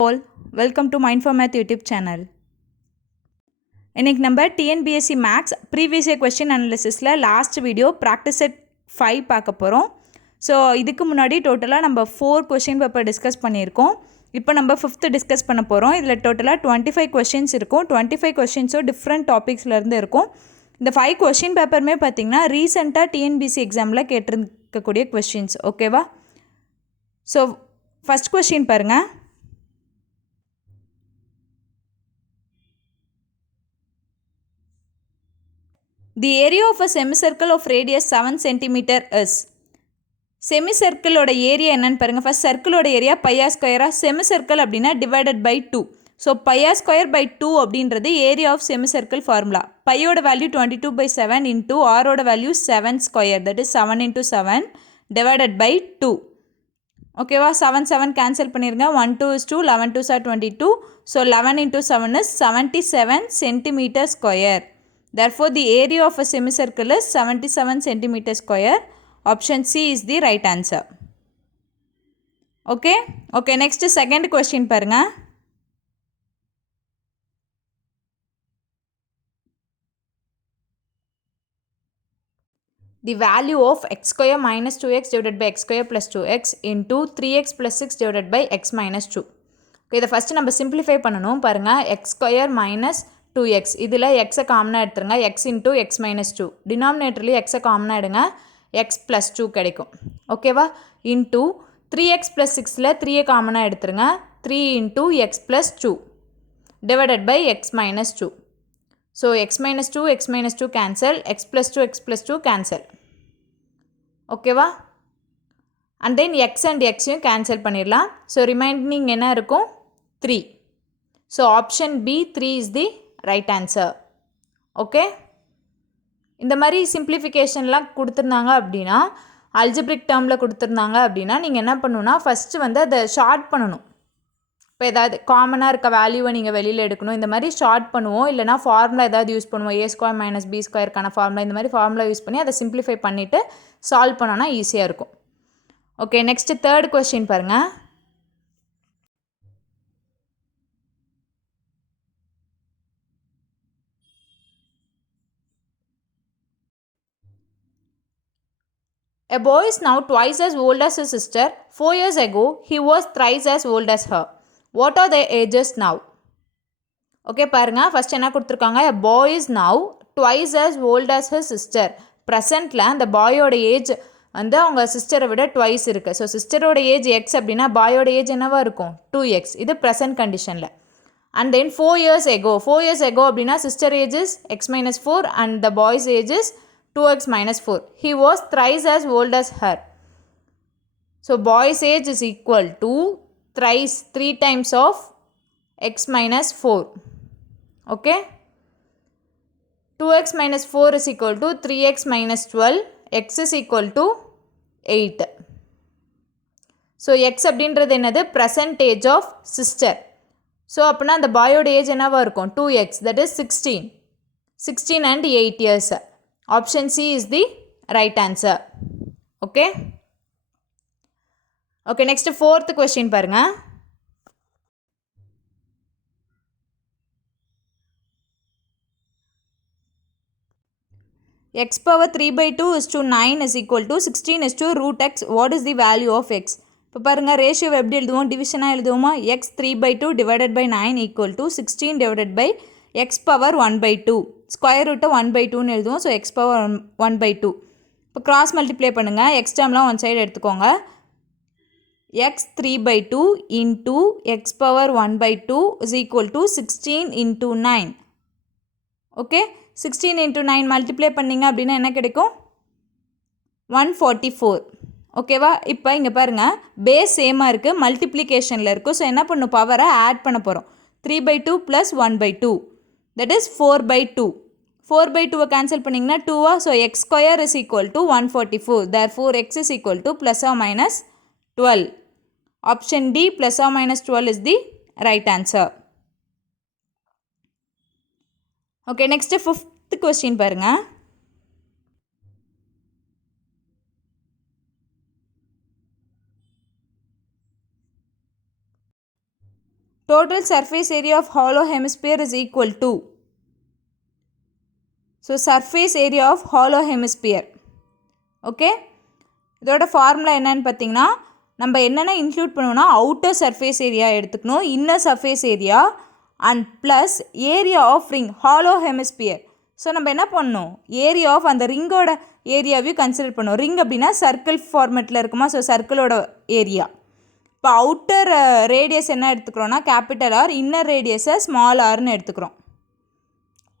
All, welcome to Mind for Math YouTube channel. இன்னைக்கு நம்ம TNBSC Maths previous year question analysisல last video practice set 5 பார்க்க போகிறோம். So இதுக்கு முன்னாடி டோட்டலாக நம்ம 4 கொஷின் பேப்பர் டிஸ்கஸ் பண்ணியிருக்கோம். இப்போ நம்ம 5th டிஸ்கஸ் பண்ண போகிறோம். இதில் டோட்டலாக 25 கொஷின்ஸ் இருக்கும். 25 கொஷின்ஸும் டிஃப்ரெண்ட் டாபிக்ஸ்லேருந்து இருக்கும். இந்த 5 கொஷின் பேப்பருமே பார்த்திங்கன்னா ரீசெண்டாக டிஎன்பிஎஸ்சி எக்ஸாமில் கேட்டிருக்கக்கூடிய கொஷின்ஸ். ஓகேவா? ஸோ ஃபஸ்ட் கொஷின் பாருங்கள். The area of a semicircle of radius 7 cm is. செமிசர்க்கிளோட ஏரியா என்னன்னு பாருங்கள். ஃபஸ்ட் சர்க்கிளோட ஏரியா பையா ஸ்கொயராக, செமிசர்க்கிள் அப்படின்னா டிவைடட் பை 2. ஸோ பையா ஸ்கொயர் பை 2 அப்படின்றது ஏரியா ஆஃப் செமிசர்க்கிள் ஃபார்முலா. பையோட வேல்யூ 22/7 இன்டூ ஆரோட value 7 square, that is 7 × 7 divided by 2. ஓகேவா? 7 கேன்சல் பண்ணிடுங்க. 1 2 is 2, 11 2s are 22. So 11 × 7 is 77 cm square. Therefore, the area of a semicircle is 77 cm square. Option C is the right answer. Okay? Okay, next second question பாருங்க. The value of x square minus 2x divided by x square plus 2x into 3x plus 6 divided by x minus 2. Okay, இதை first நம்ம simplify பண்ணணும். பாருங்கள், x square minus 2x, இதில் எக்ஸை காமனாக எடுத்துருங்க. x into x minus 2, டினாமினேட்டர்லேயும் எக்ஸை காமனாக எடுங்க. x plus 2 கிடைக்கும். ஓகேவா? இன்டூ 3x plus 6ல் 3ஐ காமனாக எடுத்துருங்க. 3 into x plus 2 divided by x minus 2. So x minus 2 cancel, x plus 2 cancel. ஓகேவா? அண்ட் தென் x and xயும் கேன்சல் பண்ணிடலாம். ஸோ ரிமைனிங் என்ன இருக்கும்? 3. So option B 3 is the right answer. Okay? இந்த மாதிரி சிம்பிளிஃபிகேஷன்லாம் கொடுத்துருந்தாங்க அப்படின்னா, அல்ஜிப்ரிக் டேர்மில் கொடுத்துருந்தாங்க அப்படின்னா நீங்கள் என்ன பண்ணணுன்னா ஃபஸ்ட்டு வந்து அதை ஷார்ட் பண்ணணும். இப்போ ஏதாவது காமனாக இருக்க வேல்யூவை நீங்கள் வெளியில் எடுக்கணும். இந்த மாதிரி ஷார்ட் பண்ணுவோம். இல்லைனா ஃபார்முலா ஏதாவது யூஸ் பண்ணுவோம். a² - b² ஃபார்முலா, இந்த மாதிரி ஃபார்முலா யூஸ் பண்ணி அதை சிம்பிளிஃபை பண்ணிவிட்டு சால்வ் பண்ணோன்னா ஈஸியாக இருக்கும். ஓகே, நெக்ஸ்ட்டு தேர்ட் கொஸ்டின் பாருங்கள். A boy is now twice as old as his sister. 4 years ago, he was thrice as old as her. What are their ages now? Okay, பாருங்க, first என்ன கொடுத்துருக்காங்க? A boy is now twice as old as his sister. ப்ரெசண்ட்டில் அந்த பாயோட age வந்து அவங்க சிஸ்டரை விட twice இருக்குது. So சிஸ்டரோட age X அப்படின்னா பாயோட age என்னவாக இருக்கும்? 2x. இது ப்ரெசன்ட் கண்டிஷனில். And then 4 years ago. 4 years ago அப்படின்னா sister age is x minus 4 and the boy's age is 2x minus 4. He was thrice as old as her. So boy's age is equal to thrice, 3 times of x minus 4. Okay? 2x minus 4 is equal to 3x minus 12. X is equal to 8. So x அப்படின்றது என்னது? present age of sister. So அப்படின்னா அந்த பாயோட age என்னவாக இருக்கும்? 2x, that is 16 and 8 years. Option C is the right answer. Okay? Okay, next fourth question பாருங்க. x power 3/2 is to 9 is equal to 16 is to root x. What is the value of x? இப்போ பாருங்க, ratio எப்படி எழுதுவோம்? டிவிஷனாக எழுதுவோமா? x 3/2 divided by 9 equal to 16 divided by x power 1/2. Square ரூட்டை 1/2ன்னு எழுதுவோம். So x power 1/2. இப்போ cross multiply பண்ணுங்கள். x டேர்ம்லாம் one side எடுத்துக்கோங்க. x 3/2 into x power 1/2 is equal to 16 into 9. Okay, 16 into 9 multiply பண்ணிங்க அப்படின்னா என்ன கிடைக்கும்? 144. ஓகேவா? இப்போ இங்கே பாருங்கள், பேஸ் சேமாக இருக்குது, மல்டிப்ளிகேஷனில் இருக்குது. ஸோ என்ன பண்ணும்? பவரை ஆட் பண்ண போகிறோம். 3/2 + 1/2, that is 4/2. 4/2 கேன்சல் பண்ணிங்கன்னா 2. So x square is equal to 144. Therefore, x is equal to ± 12. Option D ± 12 is the right answer. Okay, next fifth question பாருங்க. total surface area of hollow hemisphere is equal to, so surface area of hollow hemisphere. Okay, இதோட formula என்னன்னு பார்த்தீங்கன்னா, நம்ம என்னென்ன include பண்ணுவோம்னா outer surface area எடுத்துக்கணும், inner surface area and plus area of ring hollow hemisphere. So நம்ம என்ன பண்ணணும், ஏரியா ஆஃப் அந்த ரிங்கோட ஏரியாவையும் கன்சிடர் பண்ணணும். ரிங் அப்படின்னா சர்க்கிள் ஃபார்மேட்டில் இருக்குமா, ஸோ சர்க்கிளோட ஏரியா. இப்போ அவுட்டர் ரேடியஸ் என்ன எடுத்துக்கிறோன்னா கேபிட்டல் ஆர், இன்னர் ரேடியஸை ஸ்மால் ஆர்னு எடுத்துக்கிறோம்.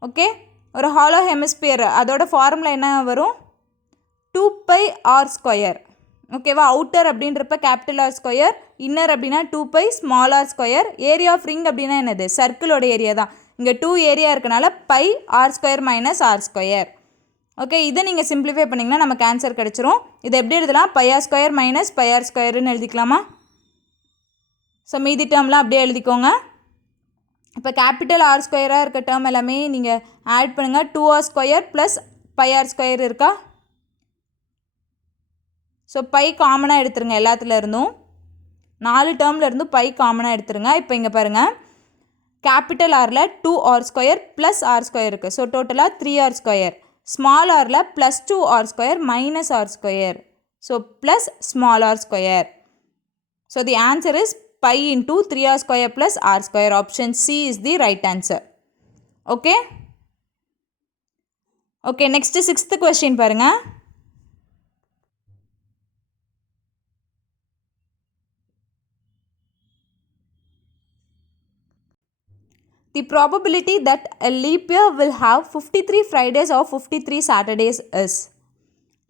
ஓகே, ஒரு ஹாலோ ஹெமிஸ்பியர் அதோட ஃபார்முலா என்ன வரும், 2πr². ஓகேவா, அவுட்டர் அப்படின்றப்ப கேபிட்டல் ஆர் ஸ்கொயர், இன்னர் அப்படின்னா 2π small r square. Area of ring அப்படின்னா என்னது, சர்க்கிளோட ஏரியா தான். இங்கே 2 ஏரியா இருக்கனால πr² - r². ஓகே, இதை நீங்கள் சிம்பிளிஃபை பண்ணிங்கன்னா நமக்கு ஆன்சர் கிடச்சிரும். இதை எப்படி எழுதலாம், πr² - πr²ன்னு எழுதிக்கலாமா? ஸோ மீதி டேர்ம்லாம் அப்படியே எழுதிக்கோங்க. இப்போ கேபிட்டல் r² இருக்க டேர்ம் எல்லாமே நீங்கள் ஆட் பண்ணுங்கள். 2r² + πr² இருக்கா? ஸோ பை காமனாக எடுத்துருங்க, எல்லாத்துல இருந்தும் 4 டேர்மில் இருந்தும் பை காமனாக எடுத்துருங்க. இப்போ இங்கே பாருங்கள், கேபிட்டல் ஆரில் 2r² + r² இருக்குது. ஸோ டோட்டலாக 3r². ஸ்மால் ஆரில் +2r² - r². So plus small r². So the answer is π × 3r² + r². Option C is the right answer. Okay okay, next 6th question பாருங்கள். The probability that a leap year will have 53 Fridays or 53 Saturdays is.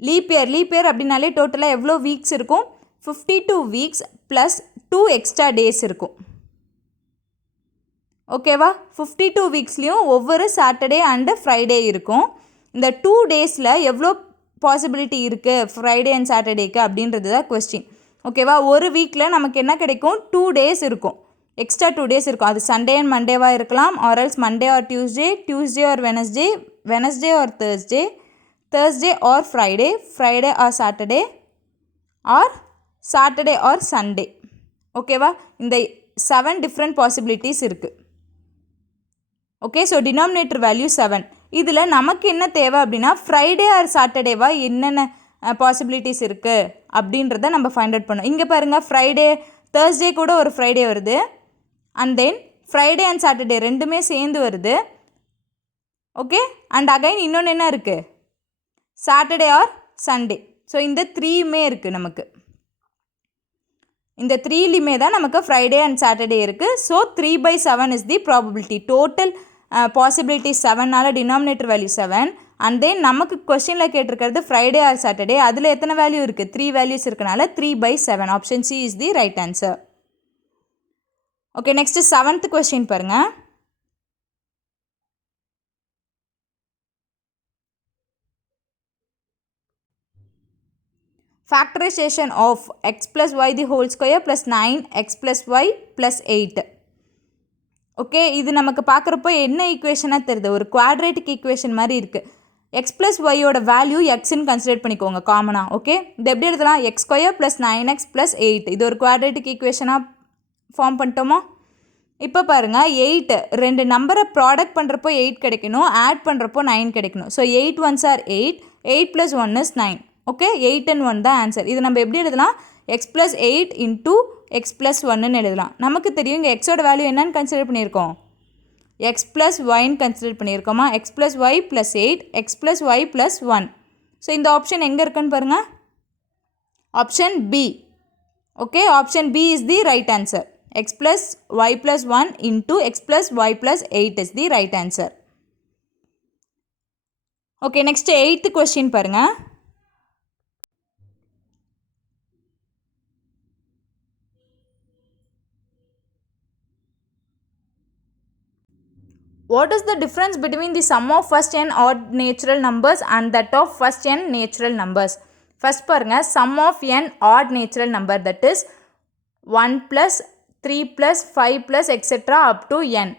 Leap year அப்படின்னாலே டோட்டலாக எவ்வளோ weeks இருக்கும், 52 weeks plus 2 extra days இருக்கும். ஓகேவா, 52 வீக்ஸ்லேயும் ஒவ்வொரு Saturday and Friday இருக்கும். இந்த 2 டேஸில் எவ்வளோ பாசிபிலிட்டி இருக்குது ஃப்ரைடே அண்ட் சாட்டர்டேக்கு அப்படின்றது தான் கொஸ்டின். ஓகேவா, ஒரு வீக்கில் நமக்கு என்ன கிடைக்கும், 2 டேஸ் இருக்கும், எக்ஸ்ட்ரா 2 டேஸ் இருக்கும். அது சண்டே அண்ட் மண்டேவாக இருக்கலாம், or else Monday or Tuesday, Tuesday or Wednesday, Wednesday or Thursday, Thursday or Friday, Friday or Saturday, or Saturday or Sunday. ஓகேவா, இந்த 7 டிஃப்ரெண்ட் பாசிபிலிட்டிஸ் இருக்குது. Okay, so denominator value 7. இதில் நமக்கு என்ன தேவை அப்படின்னா ஃப்ரைடே ஆர் சாட்டர்டேவா என்னென்ன பாசிபிலிட்டிஸ் இருக்குது அப்படின்றத நம்ம ஃபைண்ட் அவுட் பண்ணோம். இங்கே பாருங்கள், ஃப்ரைடே தேர்ஸ்டே கூட ஒரு ஃப்ரைடே வருது, and then Friday and Saturday ரெண்டுமே சேர்ந்து வருது. ஓகே, அண்ட் அகைன் இன்னொன்று என்ன இருக்குது, சாட்டர்டே ஆர் சண்டே. ஸோ இந்த 3மே இருக்குது நமக்கு, இந்த 3லையுமே தான் நமக்கு ஃப்ரைடே அண்ட் சாட்டர்டே இருக்குது. So 3/7 is the probability. Total possibility 7னால டினாமினேட்டர் வேல்யூ 7. அண்ட் தென் நமக்கு கொஸ்டினில் கேட்டிருக்கிறது ஃப்ரைடே ஆர் சாட்டர்டே, அதில் எத்தனை வேல்யூ இருக்குது, 3 வேல்யூஸ் இருக்கனால 3/7. Option C is the right answer. Okay, next 7th question பாருங்கள். Factorization of x plus y the whole square plus 9x plus y plus 8. Okay, இது நமக்கு பார்க்குறப்போ என்ன ஈக்குவேஷனாக தெரியுது, ஒரு குவாட்ரேட்டிக் ஈக்குவேஷன் மாதிரி இருக்குது. எக்ஸ் ப்ளஸ் ஒய்யோட வேல்யூ எக்ஸ்ன்னு கன்சிடர் பண்ணிக்கோங்க காமனாக. ஓகே, இது எப்படி எழுதலாம், x² + 9x + 8. இது ஒரு குவாட்ரேட்டிக் ஈக்குவேஷனாக ஃபார்ம் பண்ணிட்டோமா? இப்போ பாருங்கள், 8 ரெண்டு நம்பரை ப்ராடக்ட் பண்ணுறப்போ 8 கிடைக்கணும், ஆட் பண்ணுறப்போ 9 கிடைக்கணும். So 8 1s are 8, 8 + 1 is 9. Okay, 8 and 1 தான் ஆன்சர். இது நம்ம எப்படி எழுதலாம், x + 8 × x + 1ன்னு எழுதலாம். நமக்கு தெரியும் இங்கே எக்ஸோட வேல்யூ என்னன்னு கன்சிடர் பண்ணியிருக்கோம், x + yன்னு consider பண்ணியிருக்கோமா, x + y + 8, x + y + 1. So இந்த ஆப்ஷன் எங்கே இருக்குன்னு பாருங்கள், option B. Okay, option B is the right answer. x + y + 1 × x + y + 8 is the right answer. Okay, next 8th question பாருங்கள். What is the difference between the sum of first n odd natural numbers and that of first n natural numbers? First பாருங்க, sum of n odd natural number, that is 1 + 3 + 5 + etc. up to n.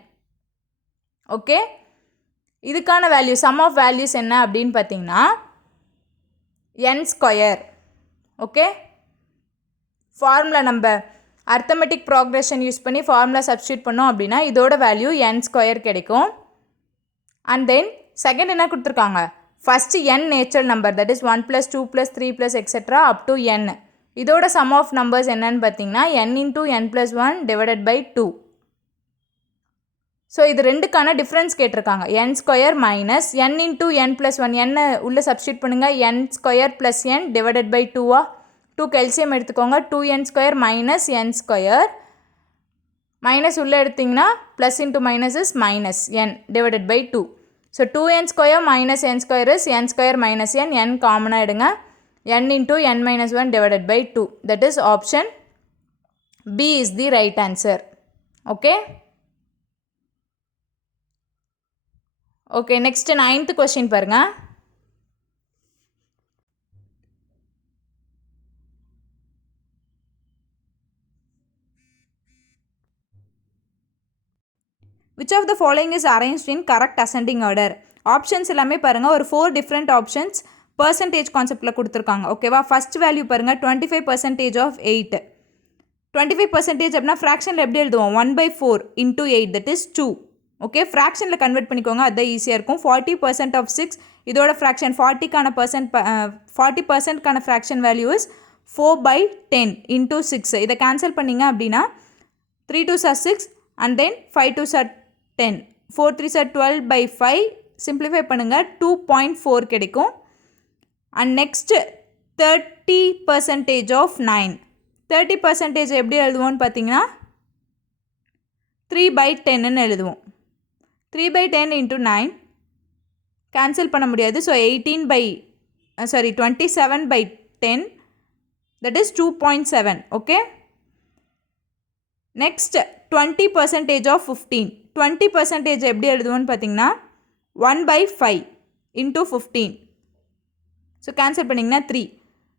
Okay, இதுக்கான value sum of values என்ன அப்படின்னு பார்த்தீங்கன்னா n². Okay, formula நம்ம arithmetic progression use பண்ணி formula substitute பண்ணோம் அப்படின்னா இதோட வேல்யூ n ஸ்கொயர் கிடைக்கும். அண்ட் தென் செகண்ட் என்ன கொடுத்துருக்காங்க, first n natural number, that is 1 + 2 + 3 + etcetera up to n. இதோட சம் ஆஃப் நம்பர்ஸ் என்னன்னு பார்த்தீங்கன்னா n × n + 1 divided by 2. So இது ரெண்டுக்கான டிஃப்ரென்ஸ் கேட்டிருக்காங்க. n square minus n × n + 1, n உள்ளே சப்ஸ்டியூட் பண்ணுங்கள், n square plus n divided by 2 2 கெல்சியம் எடுத்துக்கோங்க, 2n square minus n square, minus உள்ளே எடுத்திங்கன்னா plus into minus is minus n divided by 2. So 2n square minus n square is n square minus n காமனாக எடுங்க, n × n - 1 divided by 2. That is option B is the right answer. Okay. Okay, next 9th question பாருங்க. Which of the following is arranged in correct ascending order? Options எல்லாமே பாருங்க, ஒரு 4 different options percentage conceptல கொடுத்துருக்காங்க. ஓகேவா, first value பாருங்க 25% of 8. 25% அப்படின்னா ஃப்ராக்ஷனில் எப்படி எழுதுவோம், 1/4 into 8, that is 2. ஓகே, ஃப்ராக்ஷனில் கன்வெர்ட் பண்ணிக்கோங்க, அதுதான் ஈஸியாக இருக்கும். 40% of 6, இதோட ஃப்ராக்ஷன் 40%க்கான ஃப்ராக்ஷன் வேல்யூ இஸ் 4/10 into 6. இதை கேன்சல் பண்ணிங்க அப்படின்னா 3 2s are 6 and then 5 2s are 10, 4 3s are 12/5, simplify பண்ணுங்கள் 2.4 கிடைக்கும். And next 30% of 9. 30% எப்படி எழுதுவோம்னு பார்த்தீங்கன்னா 3/10ன்னு எழுதுவோம். 3/10 into 9 கேன்சல் பண்ண முடியாது. So 27/10, that is 2.7. Okay, next 20% of 15. 20% எப்படி எழுதுவோம்னு பார்த்தீங்கன்னா 1/5 into 15. ஸோ கேன்சல் பண்ணிங்கன்னா 3.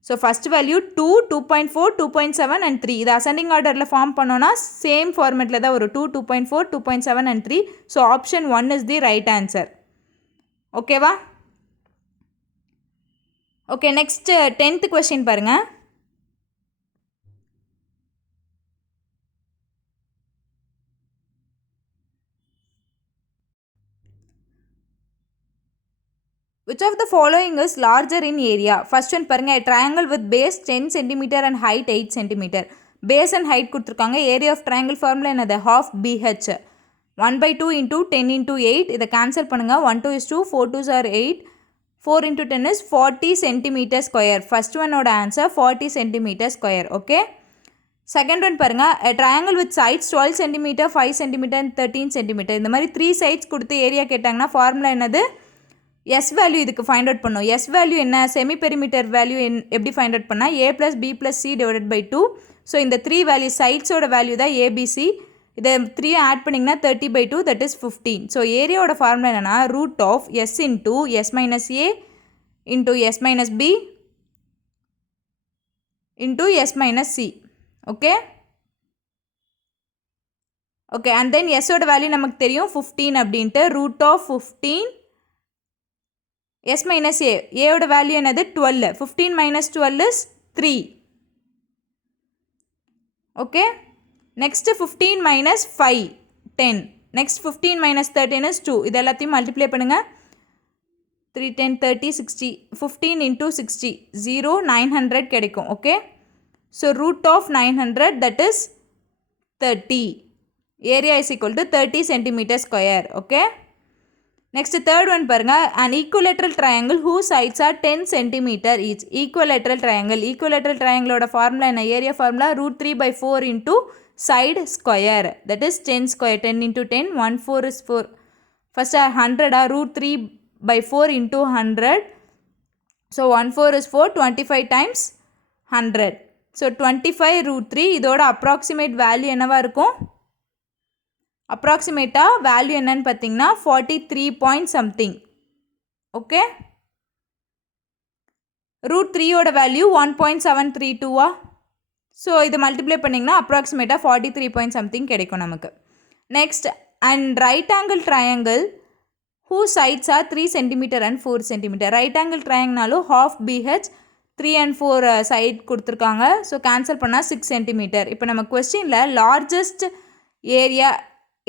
So first value 2, 2.4, 2.7 and 3. இது அசெண்டிங் ஆர்டரில் ஃபார்ம் பண்ணோன்னா சேம் ஃபார்மேட்டில் தான் வரும், 2, 2.4, 2.7 and 3. So option 1 is the right answer. ஓகேவா? ஓகே, நெக்ஸ்ட் 10th கொஸ்டின் பாருங்கள். Which of the following is larger in area? First one பாருங்க, a triangle with base 10 cm and height 8 cm. Base and height கொடுத்துருக்காங்க. Area of triangle formula என்னது, half BH. 1/2 into 10 into 8. இதை cancel பண்ணுங்க, 1 2 is 2, 4 2s are 8, 4 into 10 is 40 cm square. First one ஓட answer 40 cm square. Okay. Second one பாருங்க, a triangle with sides 12 cm, 5 cm and 13 cm. இந்த மாதிரி 3 sides கொடுத்து area கேட்டாங்கன்னா formula என்னது, S value இதுக்கு ஃபைண்ட் அவுட் பண்ணோம். எஸ் வேல்யூ என்ன, செமி பெரிமீட்டர் வேல்யூ எப்படி ஃபைண்ட் அவுட் பண்ணால் a + b + c divided by 2. So இந்த 3 வேல்யூ சைட்ஸோட வேல்யூ தான் ஏபிசி. இதை 3 ஆட் பண்ணிங்கன்னா 30/2, தட் இஸ் 15. ஸோ ஏரியாவோட ஃபார்முலா என்னென்னா root of S into S minus A into S minus B into S minus C. Okay okay, and then எஸ்ஸோட value நமக்கு தெரியும் 15 அப்படின்ட்டு. Root of 15 s minus a. a ஓட value என்னது 12. 15 minus 12 is 3. Okay, next 15 minus 5 10. Next 15 minus 13 is 2. இது எல்லாத்தையும் multiply பண்ணுங்க, 3 10 30 60. 15 into 60 0 900 கிடைக்கும். Okay, so root of 900, that is 30. Area is equal to 30 centimeter square. Okay, next third one பாருங்கள், an equilateral triangle whose sides are 10 cm each. equilateral triangle ஓட formula என்ன, area formula √3/4 into side square, that is 10 square. 10 into 10, 1 4 is 4. First 100 √3/4 into 100. So 1 4 is 4, 25 times 100. So 25√3. இதோட approximate value என்னவாக இருக்கும், அப்ராக்சிமேட்டாக value என்னன்னு பார்த்தீங்கன்னா 43 point something. Okay, √3யோட value 1.732. So இது மல்டிப்ளை பண்ணிங்கன்னா அப்ராக்சிமேட்டாக 43 point something கிடைக்கும் நமக்கு. Next, and right angle triangle whose sides are 3 cm and 4 cm. Right angle ட்ரையாங்கிள்னாலும் half BH 3 and 4 சைட் கொடுத்துருக்காங்க. ஸோ கேன்சல் பண்ணால் 6 சென்டிமீட்டர். இப்போ நம்ம கொஸ்டினில் லார்ஜஸ்ட்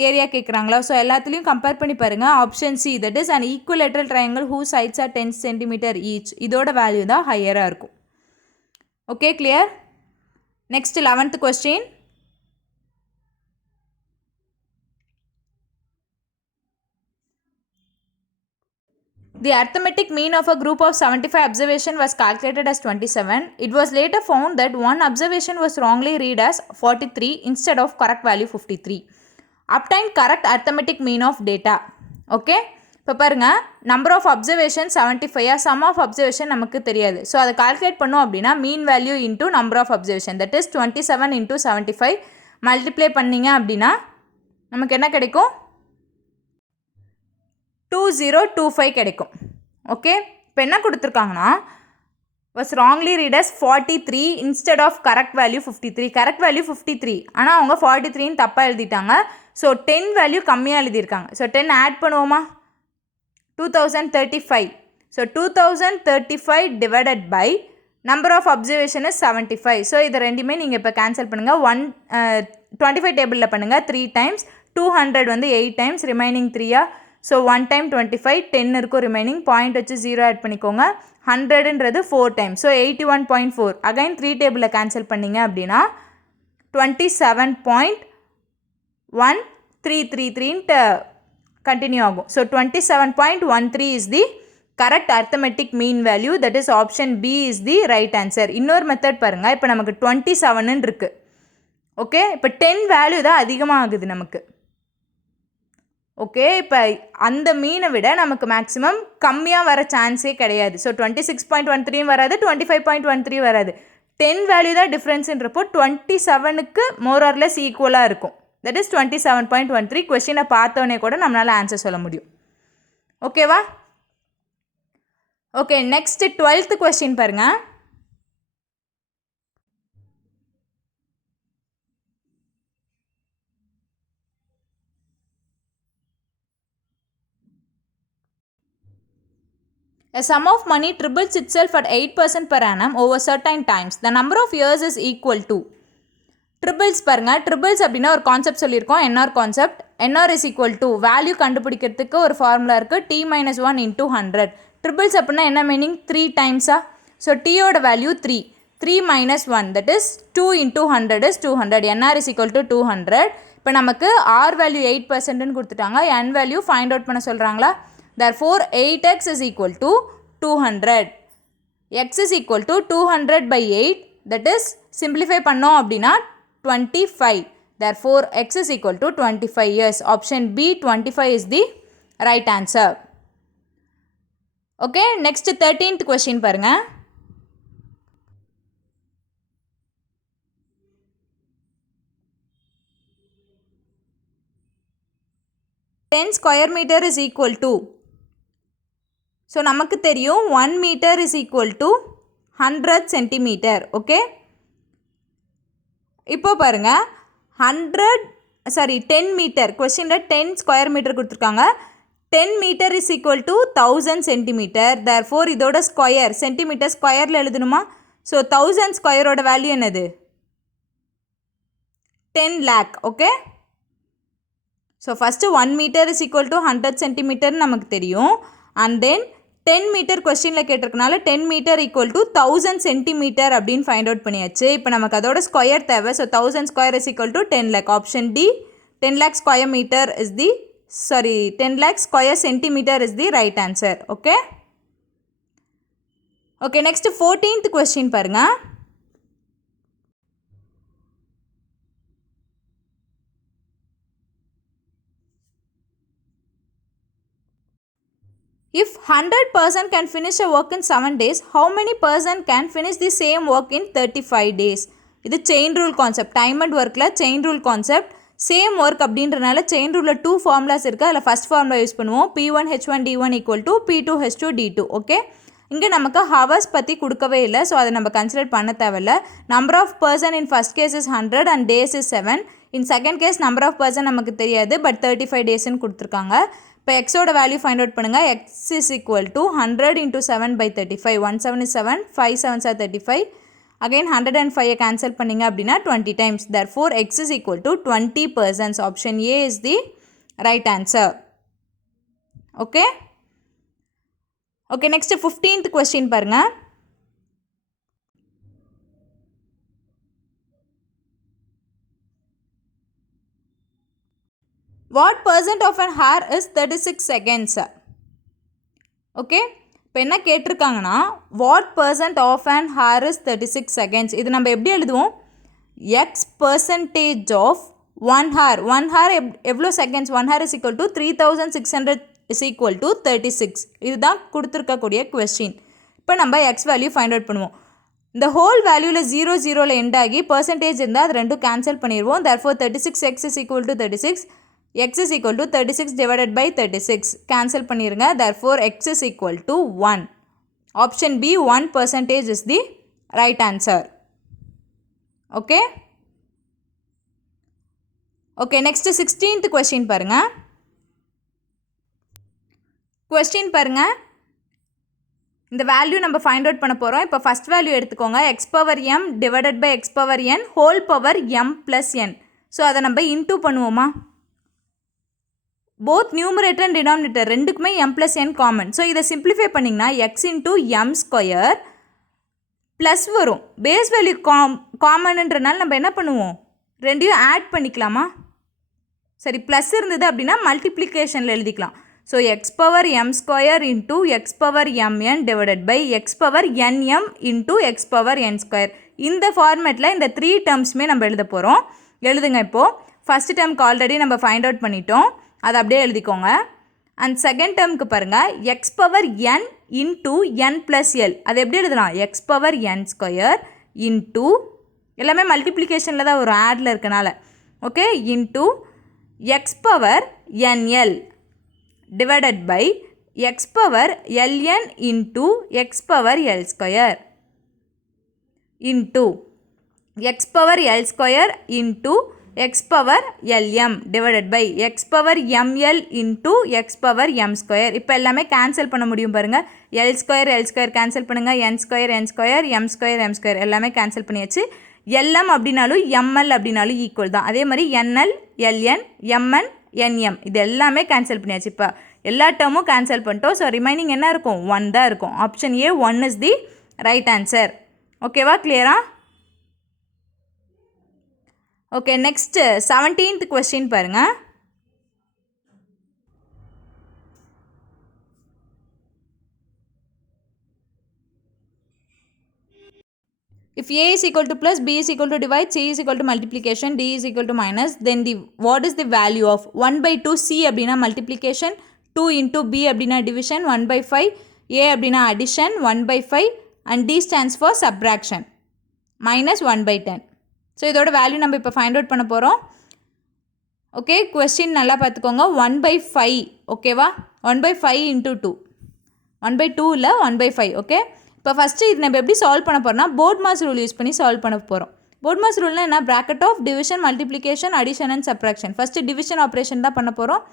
ஏரியா கேட்குறாங்களா? ஸோ எல்லாத்துலேயும் கம்பேர் பண்ணி பாருங்கள். Option C, that is an equilateral triangle who sides are 10 centimetre each. இதோட வேல்யூ தான் ஹையராக இருக்கும். Okay, clear? Next 11th question. The arithmetic mean of a group of 75 observation was calculated as 27. It was later found that one observation was wrongly read as 43 instead of correct value 53. Obtain correct arithmetic mean of data. Okay? இப்போ பாருங்கள், number of observation 75, sum of observation நமக்கு தெரியாது. So அதை calculate பண்ணோம் அப்படின்னா mean value into number of observation, that is 27 into 75 multiply பண்ணிங்க அப்படின்னா நமக்கு என்ன கிடைக்கும்? 2025 கிடைக்கும். ஓகே, இப்போ என்ன கொடுத்துருக்காங்கன்னா was wrongly read as 43 instead of correct value 53. Correct value 53, ஆனால் அவங்க 43ன்னு தப்பாக எழுதிட்டாங்க. ஸோ 10 வேல்யூ கம்மியாக எழுதியிருக்காங்க. ஸோ 10 ஆட் பண்ணுவோமா? 2035. So 2035 divided by number of observation is 75. So இதை ரெண்டுமே நீங்கள் இப்போ கேன்சல் பண்ணுங்கள். 25 டேபிளில் பண்ணுங்கள் 3 டைம்ஸ், 200 வந்து 8 டைம்ஸ், ரிமைனிங் 3. ஸோ 1 டைம் 25, 10 இருக்கும் ரிமைனிங், பாயிண்ட் வச்சு 0 ஆட் பண்ணிக்கோங்க. 100ன்றது 4 டைம்ஸ், ஸோ 81.4. அகைன் 3 டேபிளில் கேன்சல் பண்ணிங்க அப்படின்னா 27.1333ன்ட்டு கண்டினியூ ஆகும். So 27.13 is the correct arithmetic mean value, that is option B is the right answer. இன்னொரு மெத்தட் பாருங்கள். இப்போ நமக்கு 27ன்னு இருக்குது. ஓகே, இப்போ 10 வேல்யூ தான் அதிகமாக ஆகுது நமக்கு. ஓகே, இப்போ அந்த மீனை விட நமக்கு மேக்ஸிமம் கம்மியாக வர சான்ஸே கிடையாது. ஸோ 26.13 வராது, 25.13 வராது. 10 வேல்யூ தான் டிஃப்ரென்ஸுன்றப்போ 27க்கு மோர் ஆர் லெஸ் ஈக்குவலாக இருக்கும். That is 27.13. கொஸ்டினை பார்த்தோன்னே கூட நம்மளால் ஆன்சர் சொல்ல முடியும். ஓகேவா? ஓகே, நெக்ஸ்ட் 12th கொஸ்டின் பாருங்கள். A sum of money triples itself at 8% per annum over certain times. The number of years is equal to. Triples பாருங்க. Triples அப்படின்னா ஒரு கான்செப்ட் சொல்லியிருக்கோம். NR concept. NR is equal to value கண்டுபிடிக்கிறதுக்கு ஒரு formula இருக்குது. T-1 into 100. Triples அப்படின்னா என்ன meaning? 3 டைம்ஸா? ஸோ Tயோட value 3. 3 minus 1, that is 2 into 100 is 200. NR is equal to 200. இப்போ நமக்கு R வேல்யூ 8%ன்னு கொடுத்துட்டாங்க. N வேல்யூ ஃபைண்ட் அவுட் பண்ண சொல்கிறாங்களா? Therefore 8x is equal to 200. X is equal to 200 by 8, that is simplify பண்ணோம் அப்படின்னா 25. Therefore x is equal to 25 years. Option B 25 is the right answer. Okay, next 13th question பாருங்க. Ten square meter is equal to. So நமக்கு தெரியும் 1 metre is equal to 100 centimetre. Okay, இப்போ பாருங்கள் 10 metre கொஸ்டினில் 10 square metre கொடுத்துருக்காங்க. 10 metre is equal to 1000 centimetre. Therefore இதோட square centimetre ஸ்கொயரில் எழுதணுமா? ஸோ 1000 ஸ்கொயரோட வேல்யூ என்னது? 10 lakh. Okay, so first 1 metre is equal to 100 சென்டிமீட்டர்னு நமக்கு தெரியும். அண்ட் தென் 10 மீட்டர் கொஸ்டினில் கேட்டிருக்கனால 10 மீட்டர் ஈக்குவல் டு 1000 சென்டிமீட்டர் அப்படின்னு ஃபைண்ட் அவுட் பண்ணியாச்சு. இப்போ நமக்கு அதோட ஸ்கொயர் தேவை. So 1000 square is equal to 10 lakh. Option D 10 lakh square metre is the 10 lakh square centimetre is the right answer. Okay, okay, next 14th question பாருங்கள். If 100% can finish a work in 7 days, how many person can finish the same work in 35 days? இது chain rule concept. Time and ஒர்க்கில் chain rule concept. Same work அப்படின்றனால chain ரூலில் 2 formulas இருக்குது. அதில் first formula use பண்ணுவோம். P1H1D1 equal to P2H2D2. Okay, இங்கே நமக்கு hours பற்றி கொடுக்கவே இல்லை. ஸோ அதை நம்ம கன்சிடர் பண்ண தேவையில்லை. Number of person in first case is 100 and days is 7. In second case number of person நமக்கு தெரியாது, பட் 35 டேஸ்ன்னு கொடுத்துருக்காங்க. இப்போ எக்ஸோட வேல்யூ ஃபைண்ட் அவுட் பண்ணுங்கள். X is equal to 100 into 7/35. 1 7 is 7, 5 7s are 35. Again 105 cancel பண்ணிங்க அப்படின்னா 20 times. Therefore x is equal to 20%. Option A is the right answer. Okay. Okay, next 15th question பாருங்க. What percent of an hour is 36 seconds? Okay. இப்போ என்ன கேட்டிருக்காங்கன்னா what percent of an hour is 36 seconds. இது நம்ம எப்படி எழுதுவோம்? X percentage of 1 hour. 1 hour எவ்வளோ seconds? 1 hour is equal to 3600 is equal to 36. இதுதான் கொடுத்துருக்கக்கூடிய கொஸ்டின். இப்போ நம்ம எக்ஸ் வேல்யூ ஃபைண்ட் அவுட் பண்ணுவோம். இந்த ஹோல் வேல்யூவில் 0 0ல் எண்ட் ஆகி பர்சன்டேஜ் இருந்தால் அது ரெண்டும் கேன்சல் பண்ணிடுவோம். therefore 36x is equal to 36. x is equal to 36 divided by 36. Cancel பண்ணிருங்க. Therefore, x is equal to 1. Option B, 1% is the right answer. Okay. Okay, next 16th question பாருங்க. Question பாருங்க. இந்த value நம்ம find out பண்ண போகிறோம். இப்போ first value எடுத்துக்கோங்க. x power m divided by x power n whole power m plus n. So அதை நம்ம இன்டூ பண்ணுவோமா? போத் நியூமரேட்டர் அண்ட் டினாமினேட்டர் ரெண்டுக்குமே m plus n common. So இதை சிம்பிளிஃபை பண்ணிங்கன்னா x into m square plus வரும். Base value காமன்ன்றனால நம்ம என்ன பண்ணுவோம்? ரெண்டையும் ஆட் பண்ணிக்கலாமா? சரி, ப்ளஸ் இருந்தது அப்படின்னா மல்டிப்ளிகேஷனில் எழுதிக்கலாம். So x power M square into x power mn divided by x power nm into x power n square. இந்த ஃபார்மேட்டில் இந்த 3 டேர்ம்ஸுமே நம்ம எழுத போகிறோம். எழுதுங்க. இப்போது ஃபஸ்ட் டேர்முக்கு ஆல்ரெடி நம்ம ஃபைண்ட் அவுட் பண்ணிட்டோம். அதை அப்படியே எழுதிக்கோங்க. அண்ட் செகண்ட் டேர்முக்கு பாருங்கள் x power n into n plus L. அது எப்படி எழுதலாம்? X power n square into எல்லாமே மல்டிப்ளிகேஷனில் தான் வரும், ஆடில் இருக்கனால. Okay, into x power nl divided by x power ln into x power l square into x power l square into x power lm divided by x power ml into x power m square. இப்போ எல்லாமே cancel பண்ண முடியும் பாருங்கள். l square cancel பண்ணுங்கள். n square m square எல்லாமே cancel பண்ணியாச்சு. lm அப்படின்னாலும் ml அப்படின்னாலும் ஈக்குவல் தான். அதே மாதிரி nl ln mn nm இது எல்லாமே கேன்சல் பண்ணியாச்சு. இப்போ எல்லா டேர்மும் கேன்சல் பண்ணிட்டோம். ஸோ ரிமைனிங் என்ன இருக்கும்? 1 தான் இருக்கும். Option A 1 is the right answer. ஓகேவா? கிளியரா? ஓகே, நெக்ஸ்ட் 17th question பாருங்க. If a is equal to plus, b is equal to divide, c is equal to multiplication, d is equal to minus, then what is the value of 1/2 c அப்படின்னா multiplication, 2 into b அப்படின்னா division, 1/5 a அப்படின்னா addition, 1/5 and d stands for subtraction, minus 1/10. So இதோட value நம்ம இப்போ find out பண்ண போகிறோம். Okay, question நல்லா பார்த்துக்கோங்க. 1/5 ஓகேவா? 1/5 into 2, 1/2 இல்லை 1/5. ஓகே, இப்போ ஃபஸ்ட்டு இது நம்ம எப்படி சால்வ் பண்ண போகிறோம்னா போர்ட் மாஸ் ரூல் யூஸ் பண்ணி சால்வ் பண்ண போகிறோம். போர்ட் மாஸ் ரூல்னா என்ன? Bracket of division, multiplication, addition and subtraction. First division operation தான் பண்ண போகிறோம்.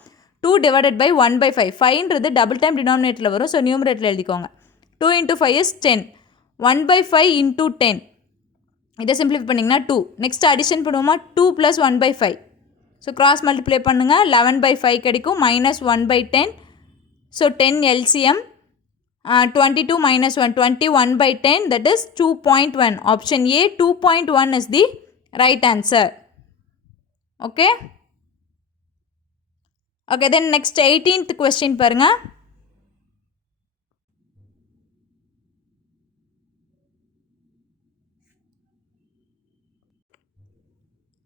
2 டிவைடட் பை 1/5. 5ன்றது டபுள் டைம் டினாமினேட்டரில் வரும். ஸோ நியூமரேட்டரில் எழுதிக்கோங்க. 2 into 5 is 10. 1/5 into 10. இதை சிம்பிளிஃபை பண்ணிங்கன்னா 2. நெக்ஸ்ட் அடிஷன் பண்ணுவோமா? 2 + 1/5. ஸோ கிராஸ் மல்டிப்ளை பண்ணுங்கள். 11/5 கிடைக்கும். Minus 1/10. So 10 LCM. 22 minus 1, 21/10, that is 2.1. Option A, 2.1 is the right answer. Okay. Okay, then next 18th question பாருங்க.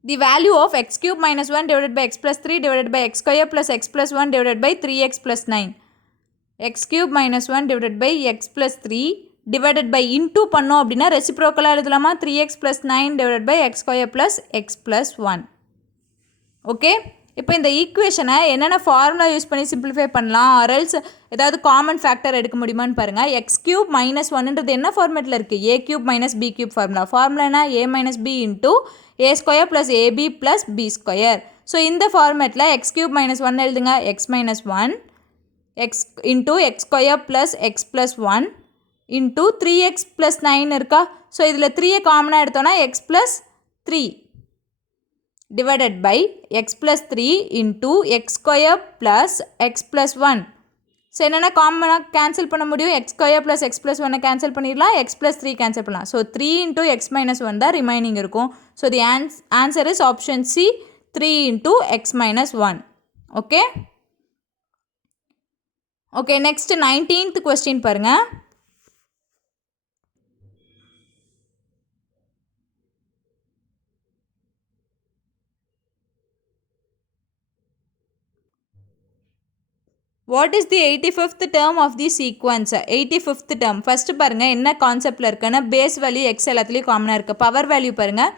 The value of x cube minus 1 divided by x plus 3 divided by x square plus x plus 1 divided by 3x plus 9. x cube minus 1 divided by x plus 3 divided by into பண்ணோம் அப்படின்னா ரெசிப்ரோக்கலாக எழுதலாமா? 3x plus 9 divided by x square plus x plus 1. Okay, இப்போ இந்த ஈக்குவேஷனை என்னென்ன formula use பண்ணி simplify பண்ணலாம், ஆர்எல்ஸ் ஏதாவது காமன் ஃபேக்டர் எடுக்க முடியுமான்னு பாருங்கள். எக்ஸ் கியூப் மைனஸ் 1ன்றது என்ன ஃபார்மேட்டில் இருக்குது? A cube minus B cube formula. ஃபார்முலானா A minus B into A square plus AB plus B square. So இந்த ஃபார்மேட்டில் எக்ஸ் கியூப் மைனஸ் 1 எழுதுங்க. X minus 1 x into x square plus x plus 1 into 3x plus 9 இருக்கா. So இதில் 3 காமனாக எடுத்தோன்னா x plus 3 divided by x plus 3 into x square plus x plus 1. So என்னென்னா காமனாக cancel பண்ண முடியும். x square plus x plus 1 cancel பண்ணிடலாம், x plus 3 cancel பண்ணலாம். ஸோ 3 into x minus 1 தான் ரிமைனிங் இருக்கும். So the answer is option C 3 into x minus 1. Okay okay next 19th question பாருங்கள். What is the 85th term of the sequence? 85th term first பாருங்கள் என்ன கான்செப்டில் இருக்குன்னா base value X எல்லாத்துலேயும் காமனாக இருக்குது. பவர் வேல்யூ பாருங்கள்,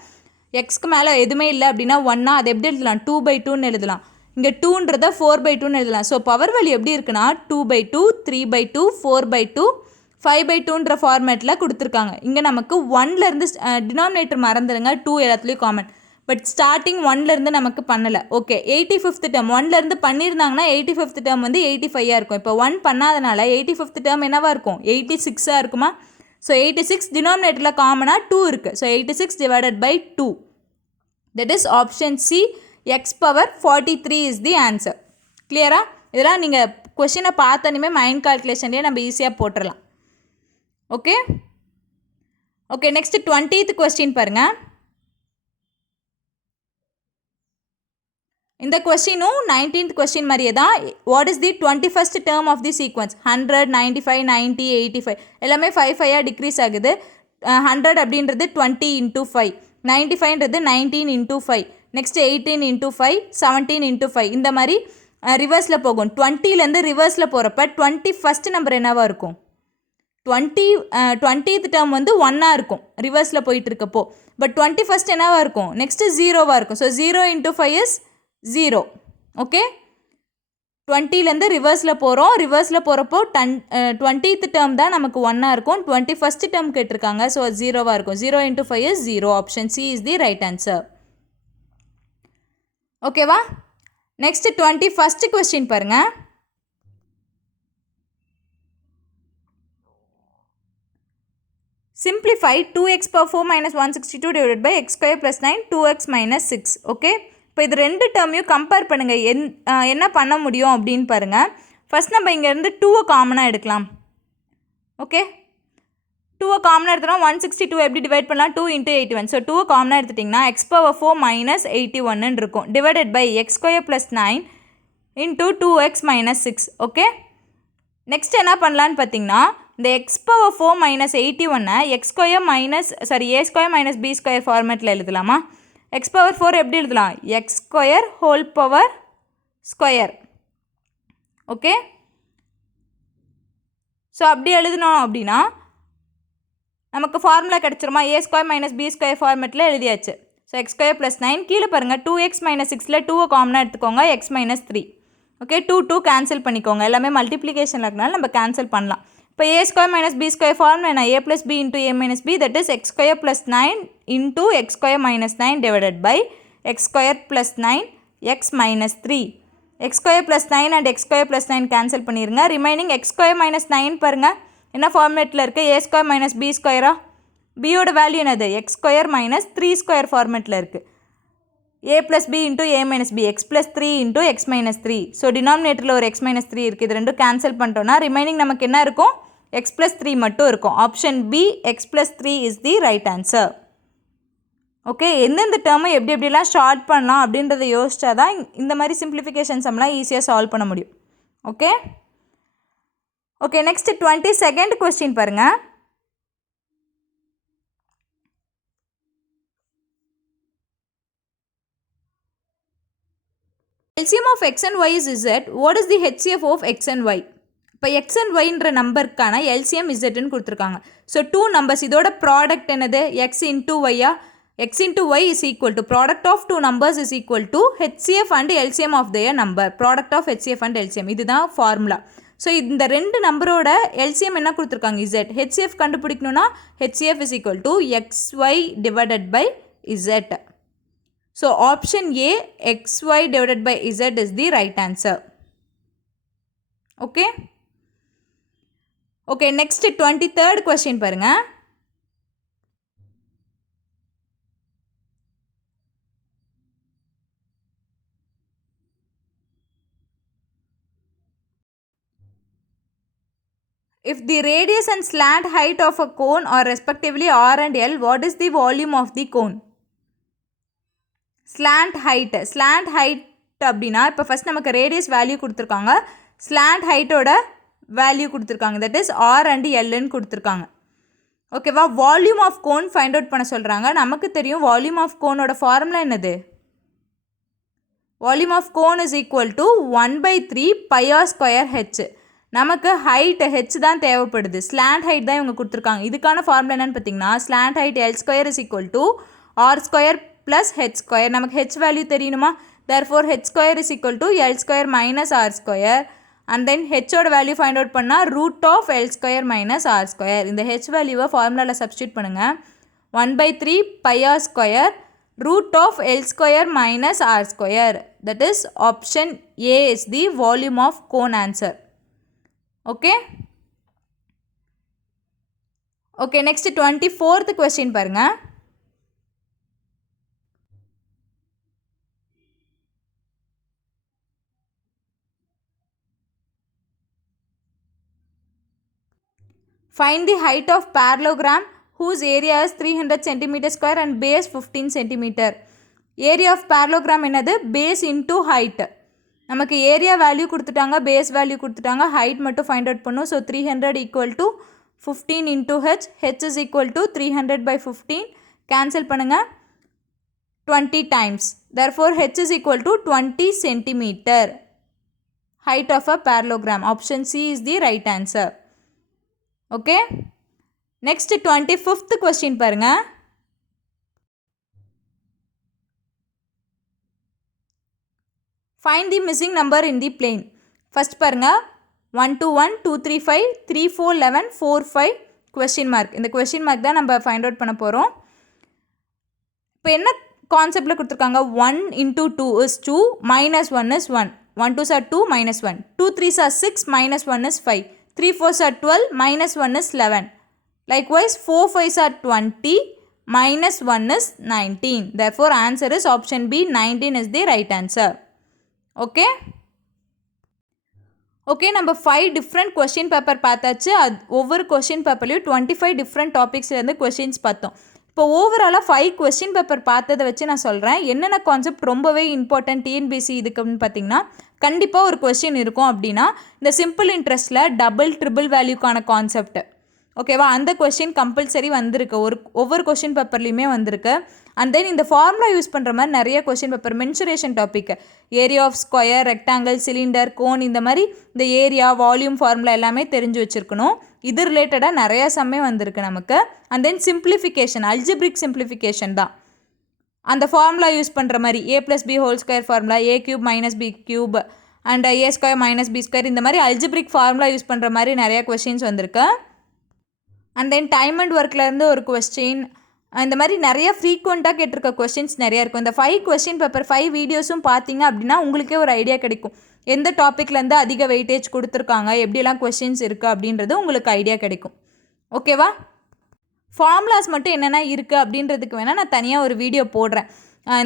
எக்ஸ்க்கு மேலே எதுவுமே இல்லை அப்படின்னா ஒன்னா அது எப்படி எழுதலாம் 2/2ன்னு எழுதலாம். இங்கே 2ன்றதை 4/2ன்னு எழுதலாம். ஸோ பவர் வேல்யூ எப்படி இருக்குன்னா 2/2 3/2 4/2 5/2ன்ற ஃபார்மேட்டில் கொடுத்துருக்காங்க. இங்கே நமக்கு 1லேருந்து டினாமினேட்டர் மறந்துடுங்க, 2 எல்லாத்துலேயும் காமன். பட் ஸ்டார்டிங் 1லேருந்து நமக்கு பண்ணலை. ஓகே 85th term 1லேருந்து பண்ணியிருந்தாங்கன்னா 85th term வந்து 85ஆக இருக்கும். இப்போ 1 பண்ணாதனால 85th term என்னவாக இருக்கும் 86ஆக இருக்குமா. ஸோ 86 டினாமினேட்டரில் காமனாக 2 இருக்குது. So 86 divided by 2, that is option C x power 43 is the answer. கிளியரா? இதெல்லாம் நீங்கள் கொஷினை பார்த்தோன்னே மைண்ட் கால்குலேஷன்லேயே நம்ம ஈஸியாக போட்டுடலாம். Okay okay next 20th question பாருங்கள். இந்த கொஸ்டினும் 19th கொஸ்டின் மாதிரியே தான். What is the 21st term of the sequence? 100 95 90 85 எல்லாமே 5 டிக்ரீஸ் ஆகுது. 100 அப்படின்றது 20 into 5, 95ன்றது 19 into 5, next 18 into 5 17 into 5 இந்த மாதிரி ரிவர்ஸில் போகும். 20லேருந்து ரிவர்ஸில் போகிறப்ப 21st நம்பர் என்னவாக இருக்கும் 20th term வந்து 1ஆக இருக்கும் ரிவர்ஸில் போயிட்டு இருக்கப்போ. பட் 21st என்னவாக இருக்கும் நெக்ஸ்ட்டு 0வாக இருக்கும். So 0 into 5 is 0. ஓகே 20லேருந்து ரிவர்ஸில் போகிறோம். ரிவர்ஸில் போகிறப்போ 20th term தான் நமக்கு 1ஆக இருக்கும். 21st term கேட்டிருக்காங்க. ஸோ 0வாக இருக்கும். 0 into 5 is 0. Option C is the right answer. ஓகேவா? நெக்ஸ்ட் 21st கொஸ்டின் பாருங்கள். Simplify 2x power 4 minus 162 divided by x square plus 9 2x minus 6. Okay இப்போ இது ரெண்டு டேர்மையும் கம்பேர் பண்ணுங்கள். என்ன பண்ண முடியும் அப்படின்னு பாருங்கள். ஃபஸ்ட் நம்ம இங்கேருந்து 2 காமனாக எடுக்கலாம். ஓகே 2 காமனாக எடுத்தோம்னா 162 எப்படி டிவைட் பண்ணலாம் 2 into 81. ஸோ 2 காமனாக எடுத்துட்டிங்கன்னா x power 4 minus 81 இருக்கும் டிவைடட் பை x square plus 9 into 2x minus 6. Okay next என்ன பண்ணலான்னு பார்த்தீங்கன்னா இந்த x power 4 minus 81 x square minus a square minus b square ஃபார்மேட்டில் எழுதலாமா. x power 4 எப்படி எழுதலாம் x square whole power square. Okay so அப்படி எழுதணும் அப்படின்னா நமக்கு formula கிடச்சிருமா a square minus b square ஃபார்மேட்டில் எழுதியாச்சு. ஸோ x square plus 9 கீழே பாருங்கள் 2x minus 6ல் 2 காமனாக எடுத்துக்கோங்க x minus 3. ஓகே 2 கேன்சல் பண்ணிக்கோங்க, எல்லாமே மல்டிப்ளிகேஷனில் இருக்கனால நம்ம கேன்சல் பண்ணலாம். இப்போ a square minus b square formula என்ன a plus b into a minus b, that is x square plus 9 into x square minus 9 divided by x square plus 9 x minus 3. x square plus 9 and x square plus 9 cancel பண்ணிடுங்க. Remaining x square minus 9 பாருங்கள் என்ன ஃபார்மேட்டில் இருக்குது a square minus b square. bயோட value என்னது x square minus 3 square ஃபார்மேட்டில் இருக்குது. a plus b into a minus b, x plus 3 into x minus 3. So டினாமினேட்டரில் ஒரு x minus 3 இருக்குது. இது ரெண்டும் கேன்சல் பண்ணிட்டோன்னா ரிமைனிங் நமக்கு என்ன இருக்கும் x plus 3 மட்டும் இருக்கும். Option B x plus 3 is the right answer. Okay எந்தெந்த டேர்மை எப்படிலாம் ஷார்ட் பண்ணலாம் அப்படின்றத யோசிச்சா தான் இந்த மாதிரி சிம்பிளிஃபிகேஷன் சம்லாம் ஈஸியாக சால்வ் பண்ண முடியும். Okay okay next 22nd question பாருங்கள். LCM of x and y is z. What is the HCF of x and y? இப்போ x and yன்ற நம்பருக்கான LCM zன்னு கொடுத்துருக்காங்க. ஸோ 2 நம்பர்ஸ் இதோட ப்ராடக்ட் என்னது x into y. x into y is equal to product of 2 numbers is equal to HCF and LCM of their number. Product of HCF and LCM இதுதான் formula. So இந்த ரெண்டு நம்பரோட LCM என்ன கொடுத்துருக்காங்க z. HCF கண்டுபிடிக்கணும்னா HCF is equal to xy divided by z. So option A xy divided by z is the right answer. Okay okay next 23rd question பாருங்க. If the radius and slant height of a cone are respectively r and l, what is the volume of the cone? Slant height அப்படின்னா இப்போ first நமக்கு radius value கொடுத்துருக்காங்க, slant ஹைட்டோட value கொடுத்துருக்காங்க, that is R and எல்லுன்னு கொடுத்துருக்காங்க. ஓகேவா? Volume of cone find out பண்ண சொல்கிறாங்க. நமக்கு தெரியும் வால்யூம் ஆஃப் கோனோட ஃபார்முலா என்னது? Volume of cone is equal to 1/3 πr²h. நமக்கு ஹைட் ஹெச் தான் தேவைப்படுது, ஸ்லாண்ட் ஹைட் தான் இவங்க கொடுத்துருக்காங்க. இதுக்கான ஃபார்முலா என்னென்னு பார்த்தீங்கன்னா slant height L² is equal to r² plus h². நமக்கு ஹெச் வேல்யூ தெரியணுமா? Therefore h² is equal to L² minus r². And then ஹெச்சோட வேல்யூ ஃபைண்ட் அவுட் பண்ணால் root of L² minus r². இந்த ஹெச் வேல்யூவை ஃபார்முலாவில் சப்ஸ்டியூட் பண்ணுங்கள். 1/3 πr² root of L² minus r². That is option A is the volume of cone answer. Okay next 24th question பாருங்க. Find the height of parallelogram whose area is 300 cm² and base 15 cm. Area of parallelogram என்னது? base into height. நமக்கு area value கொடுத்துட்டாங்க, base value கொடுத்துட்டாங்க, height மட்டும் find out பண்ணும். So 300 equal to 15 into H, H is equal to 300/15. Cancel பண்ணுங்கள், 20 times. Therefore H is equal to 20 centimetre. Height of a parallelogram. Option C is the right answer. Okay next 25th question பாருங்கள். Find the missing number in the plane. First பாருங்க 1 2 1 2 3 5 3 4 11 4 5 question mark. இந்த question mark தான் நம்ம find out பண்ண போகிறோம். இப்போ என்ன கான்செப்டில் கொடுத்துருக்காங்க? 1 into 2 is 2 minus 1 is 1. 1 2s are 2 minus 1. 2 3s are 6 minus 1 is 5. 3 4s are 12 minus 1 is 11. Likewise 4 5s are 20 minus 1 is 19. Therefore answer is option B, 19 is the right answer. Okay okay நம்ம 5 different question paper பார்த்தாச்சு. ஒவ்வொரு question பேப்பர்லையும் 25 different டாபிக்ஸ்லேருந்து questions பார்த்தோம். இப்போ ஓவராலாக 5 question paper பார்த்ததை வச்சு நான் சொல்கிறேன் என்னென்ன கான்செப்ட் ரொம்பவே இம்பார்ட்டன்ட் டிஎன்பிசி இதுக்குன்னு பார்த்தீங்கன்னா, கண்டிப்பாக ஒரு கொஷின் இருக்கும் அப்படின்னா இந்த சிம்பிள் இன்ட்ரெஸ்ட்டில் டபுள் ட்ரிபிள் வேல்யூக்கான கான்செப்ட். ஓகேவா? அந்த கொஷின் கம்பல்சரி வந்திருக்கு, ஒவ்வொரு கொஷின் பேப்பர்லேயுமே வந்திருக்கு. அண்ட் தென் இந்த ஃபார்முலா யூஸ் பண்ணுற மாதிரி நிறைய question paper, mensuration topic, area of square, rectangle, cylinder, cone, இந்த மாதிரி இந்த ஏரியா வால்யூம் ஃபார்முலா எல்லாமே தெரிஞ்சு வச்சுருக்கணும். இது ரிலேட்டடாக நிறையா சம்மே வந்திருக்கு நமக்கு. And then simplification, algebraic simplification தான் அந்த ஃபார்முலா யூஸ் பண்ணுற மாதிரி a+b² formula, a³ - b³ and a² - b², இந்த மாதிரி அல்ஜிப்ரிக் ஃபார்முலா யூஸ் பண்ணுற மாதிரி நிறையா கொஷின்ஸ் வந்திருக்கு. அண்ட் தென் டைம் அண்ட் ஒர்க்லேருந்து ஒரு கொஸ்டின், இந்த மாதிரி நிறைய ஃப்ரீக்வெண்ட்டாக கேட்டிருக்க கொஸ்டின்ஸ் நிறையா இருக்கும். இந்த 5 கொஸ்டின் பேப்பர் 5 வீடியோஸும் பார்த்தீங்க அப்படின்னா உங்களுக்கே ஒரு ஐடியா கிடைக்கும், எந்த டாப்பிக்லேருந்து அதிக வெயிட்டேஜ் கொடுத்துருக்காங்க, எப்படியெல்லாம் கொஸ்டின்ஸ் இருக்குது அப்படின்றது உங்களுக்கு ஐடியா கிடைக்கும். ஓகேவா? ஃபார்முலாஸ் மட்டும் என்னென்ன இருக்குது அப்படின்றதுக்கு வேணால் நான் தனியாக ஒரு வீடியோ போடுறேன்.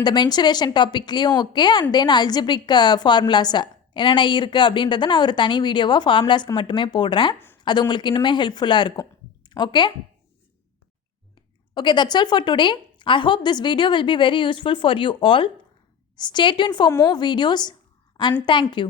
இந்த மென்சுரேஷன் டாப்பிக்லேயும் ஓகே, அண்ட் தென் அல்ஜிப்ரிக் ஃபார்முலாஸை என்னென்ன இருக்குது அப்படின்றத நான் ஒரு தனி வீடியோவாக ஃபார்முலாஸ்க்கு மட்டுமே போடுறேன். அது உங்களுக்கு இன்னுமே ஹெல்ப்ஃபுல்லாக இருக்கும். Okay, that's all for today. I hope this video will be very useful for you all. Stay tuned for more videos and thank you.